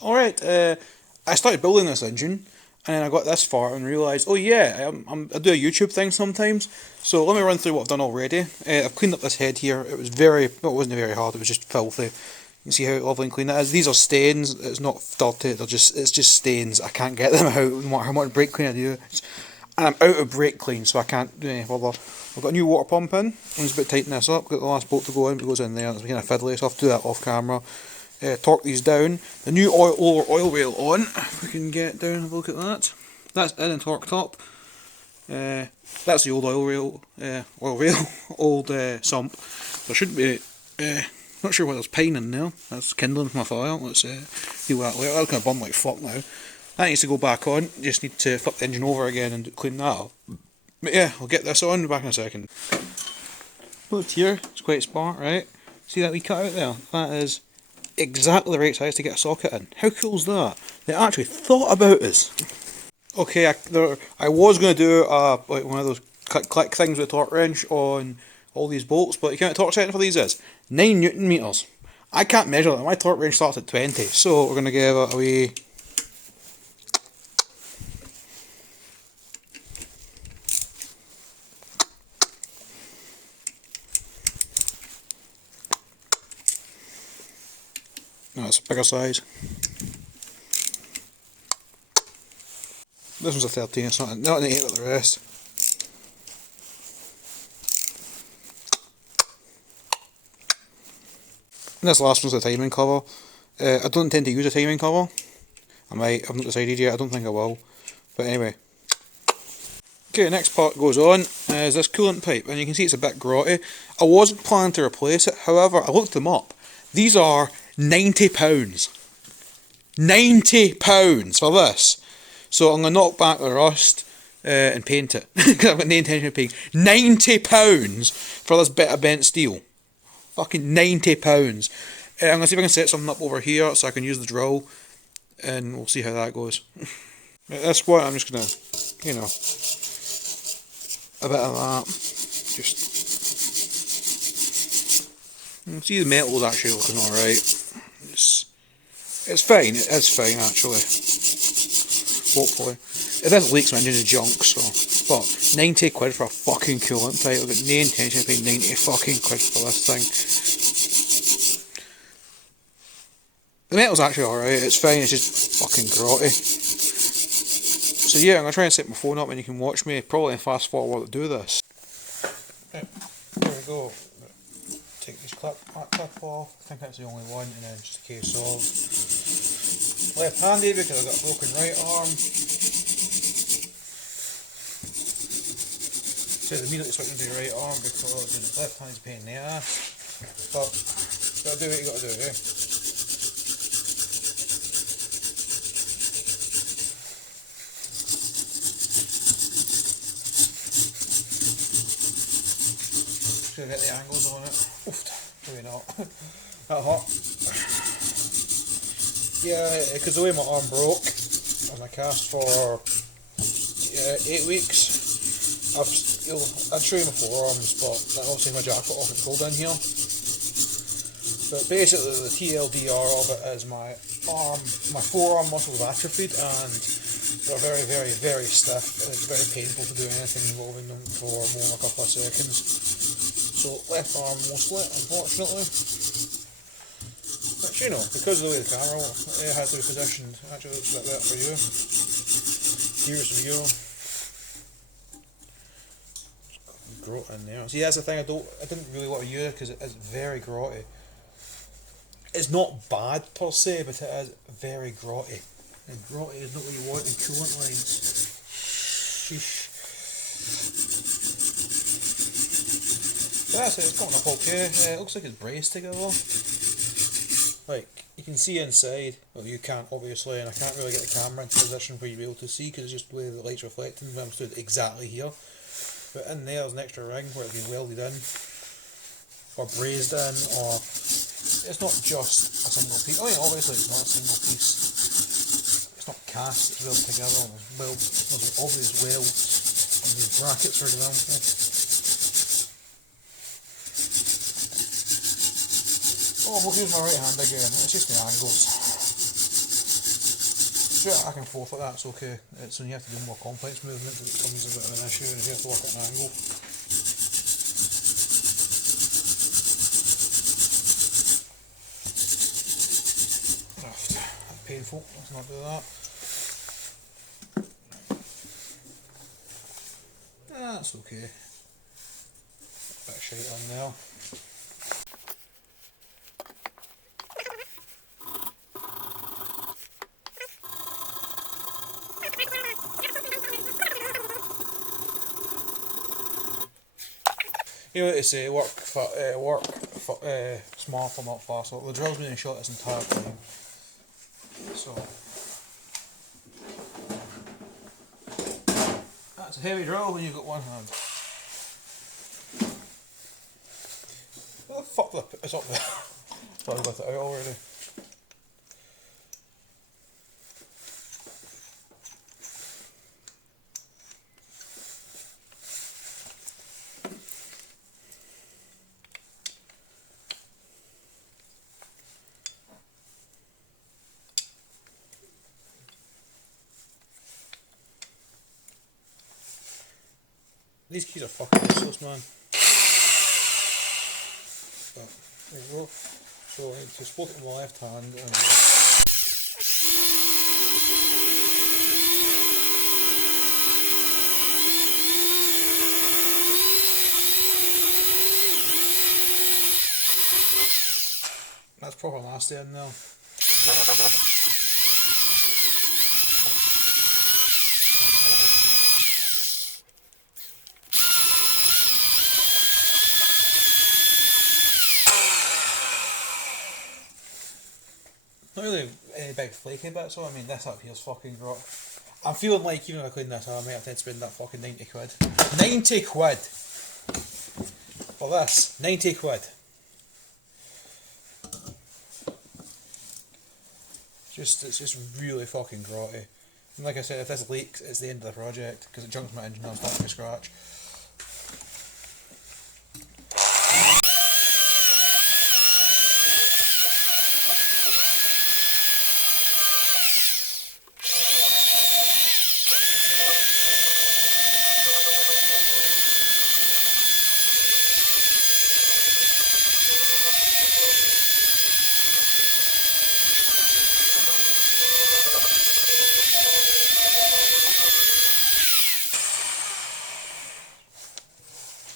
Alright, I started building this engine, and then I got this far and realised, oh yeah, I do a YouTube thing sometimes, so let me run through what I've done already. I've cleaned up this head here. It was well, it wasn't very hard, it was just filthy. You can see how lovely and clean that is. These are stains, it's not dirty, it's just stains. I can't get them out no matter how much brake clean I do. And I'm out of brake clean, so I can't do any further. I've got a new water pump in, I'm just about to tighten this up, got the last bolt to go in, it goes in there, it's kind of fiddly, so I have to do that off camera. Torque these down. The new oil rail on. If we can get down and have a look at that. That's in and torqued up. That's the old old sump. There shouldn't be. Not sure why there's pine in there. That's kindling from my fire. Let's deal with that later. That's going to burn like fuck now. That needs to go back on. Just need to flip the engine over again and clean that up. But yeah, I'll get this on. Back in a second. Look here. It's quite smart, right? See that wee cut out there? That is exactly the right size to get a socket in. How cool is that? They actually thought about us. Okay, I was going to do like one of those click things with a torque wrench on all these bolts, but you can't torque setting for these is 9 Newton meters. I can't measure that. My torque wrench starts at 20, so we're going to give it a wee. No, it's a bigger size. This one's a 13, it's not an 8 like the rest. And this last one's a timing cover. I don't intend to use a timing cover. I might, I've not decided yet, I don't think I will. But anyway. Okay, next part goes on is this coolant pipe, and you can see it's a bit grotty. I wasn't planning to replace it, however, I looked them up. These are £90. £90 for this. So I'm going to knock back the rust and paint it. Because I've got no intention of paying £90 for this bit of bent steel. Fucking £90. I'm going to see if I can set something up over here so I can use the drill. And we'll see how that goes. At this point I'm just going to, you know, a bit of that. Just see the metal's actually looking alright. It's fine, it is fine actually. Hopefully. If this leaks, my engine is junk, so. But 90 quid for a fucking coolant pipe. I've got no intention of paying 90 fucking quid for this thing. The metal's actually alright, it's fine, it's just fucking grotty. So yeah, I'm going to try and set my phone up and you can watch me probably fast forward to do this. Right, there we go. Take this that clip off, I think that's the only one, and then just a case of left-handed because I've got a broken right arm. So immediately switching to the right arm because the left hand's a pain in the ass. But you gotta do what you gotta do, eh? Just gotta get the angles on it. Oof, maybe not. That hot. Yeah, because the way my arm broke on my cast for 8 weeks, I'd show you my forearms, but that'll take my jacket off, it's cold in here. But basically the TLDR of it is my forearm muscles have atrophied and they're very, very, very stiff and it's very painful to do anything involving them for more than a couple of seconds. So left arm mostly, unfortunately. Which, you know, because of the way the camera has to be positioned, actually looks a bit better for you. Here's the view. Grot in there. See, that's the thing, I didn't really want to use it because it is very grotty. It's not bad per se, but it is very grotty. And grotty is not what you want in coolant lines. Sheesh. But that's it, it's coming up okay. It looks like it's braced together. Like, you can see inside, well you can't obviously, and I can't really get the camera into position where you'll be able to see because it's just the way the light's reflecting when I'm stood exactly here. But in there's an extra ring where it's been welded in, or brazed in, or it's not just a single piece. Oh yeah, obviously it's not a single piece. It's not cast, it's welded together. There's obvious welds on these brackets, for example. Oh, we'll use my right hand again, it's just the angles. Straight back and forth like that's okay. It's when you have to do more complex movements that it becomes a bit of an issue and you have to work at an angle. That's painful, let's not do that. That's okay. Bit of shite on there. You know what to say, work smarter, not faster. The drill's been shot this entire time. So that's a heavy drill when you've got one hand. What the fuck is up there? Probably got it out already. These keys are fucking useless, man. But there you go. So I need to split it in my left hand and that's proper nasty in there. Not really any big flaky bits, so I mean this up here's fucking rot. I'm feeling like even if I clean this I might have to spend that fucking 90 quid. 90 quid! For this. 90 quid. It's just really fucking grotty. And like I said, if this leaks, it's the end of the project, because it junks my engine and I'm starting from scratch.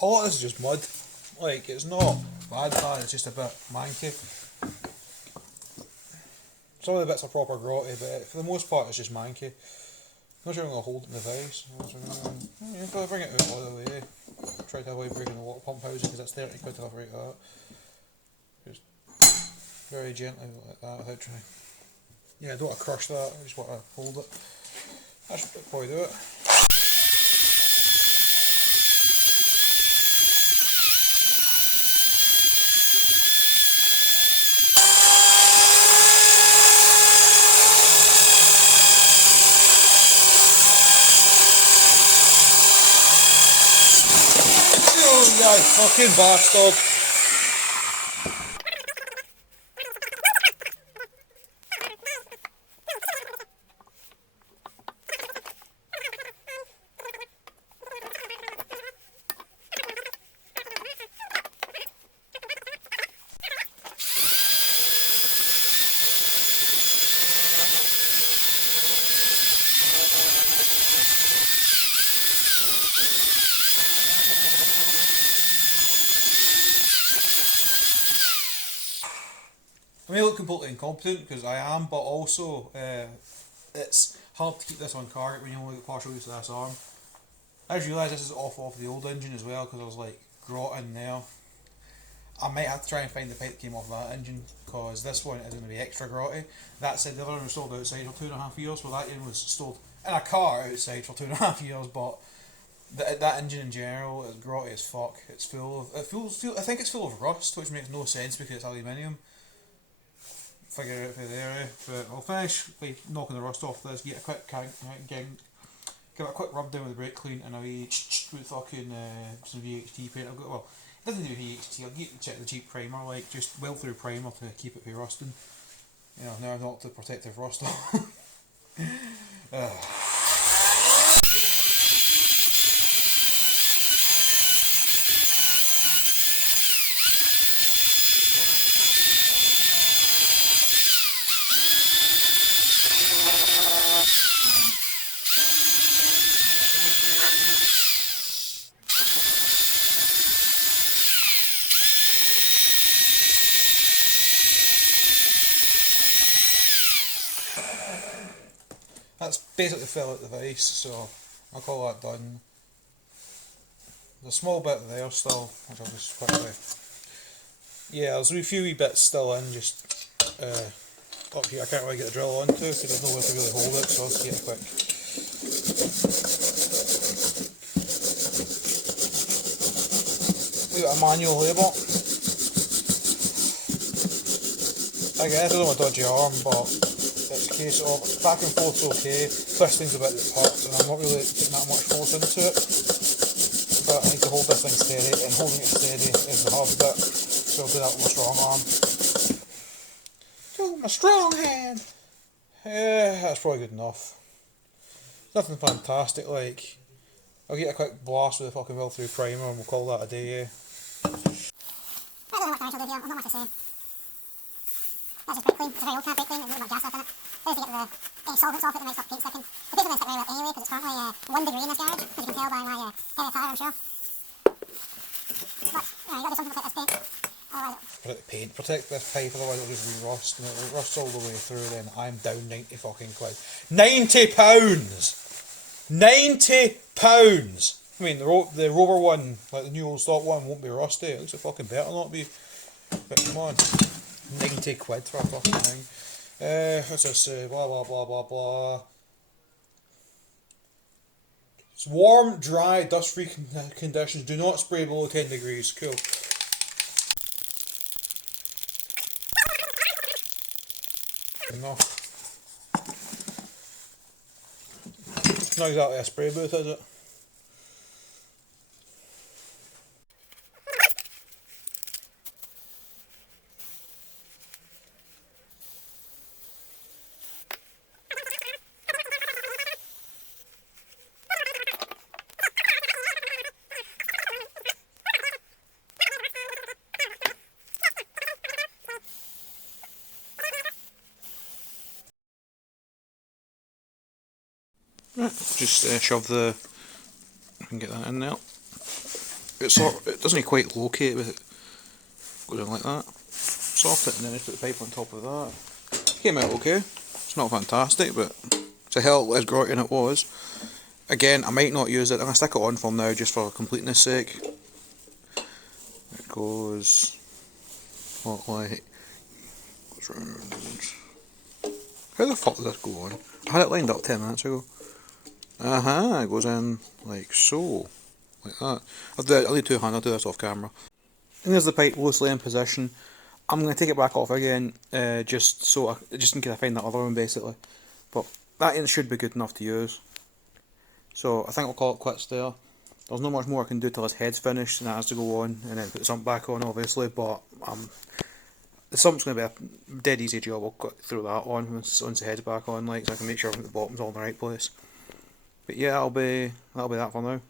A lot of this is just mud. Like, it's not bad, it's just a bit manky. Some of the bits are proper grotty, but for the most part it's just manky. I'm not sure I'm going to hold it in the vise. You've got to bring it out all the way. Try to avoid breaking the water pump housing because it's 30 quid to operate that. Just very gently like that without trying. Yeah, I don't want to crush that, I just want to hold it. That should probably do it. You fucking bastard! I may look completely incompetent, because I am, but also it's hard to keep this on target when you only get partial use of this arm. I just realised this is off the old engine as well, because I was like grotting there. I might have to try and find the pipe that came off that engine, because this one is going to be extra grotty. That said, the other one was sold outside for 2.5 years, well that one was sold in a car outside for 2.5 years, but that engine in general is grotty as fuck. It's full of, I think it's full of rust, which makes no sense because it's aluminium. Figure it out for there, but I'll finish by knocking the rust off this, get a quick give it a quick rub down with the brake clean and a wee with fucking some VHT paint. I've got, well, it doesn't do VHT, I'll check the cheap primer, like just well through primer to keep it from rusting. You know, now not the protective rust off. That's basically fill out the vise, so I'll call that done. There's a small bit there still, which I'll just quickly. Yeah, there's a few wee bits still in, just up here. I can't really get the drill onto because there's nowhere to really hold it, so I'll just get it quick. We've got a manual label. Again, I don't know a dodgy arm, but it's a case of back and forth's okay, twisting's a bit that hurts, and I'm not really putting that much force into it. But I need to hold this thing steady, and holding it steady is the hard bit, so I'll do that with my strong arm. Do my strong hand! Yeah, that's probably good enough. Nothing fantastic, like, I'll get a quick blast with a fucking well through primer and we'll call that a day, yeah. I don't know what I'll do here, I've not much to say. That's just pretty clean, it's a very old car, pretty clean, there's no more gas left in it. There's to get the solvents off it, that might stop paint sticking. The paint's going to stick very well anyway, because it's currently 1 degree in this garage, as you can tell by my heavy tire, I'm sure. But, you gotta do something to protect this paint. Protect this pipe, otherwise it'll just re-rust, and it'll rust all the way through, then I'm down 90 fucking quid. £90! £90! I mean, the Rover one, like the new old stock one, won't be rusty. It looks a fucking better not be. But come on. 90 quid for a fucking thing. What's this? Blah blah blah blah blah. It's warm, dry, dust-free conditions. Do not spray below 10 degrees. Cool. Enough. It's not exactly a spray booth, is it? Right, just shove the. I can get that in there. It doesn't quite locate with it. Goes in like that. Soft it, and then I put the pipe on top of that. Came out okay. It's not fantastic, but it's a hell less grotty than it was. Again, I might not use it. I'm gonna stick it on for now, just for completeness sake. It goes like goes round. How the fuck does this go on? I had it lined up 10 minutes ago. It goes in like so. Like that. I'll do two hand, I'll do this off camera. And there's the pipe loosely in position. I'm going to take it back off again, just in case I find that other one basically. But that should be good enough to use. So I think I'll call it quits there. There's not much more I can do till his head's finished, and that has to go on, and then put the sump back on obviously, but the sump's going to be a dead easy job. I'll throw that on once the head's back on, like, so I can make sure the bottom's all in the right place. But yeah, that'll be that for now.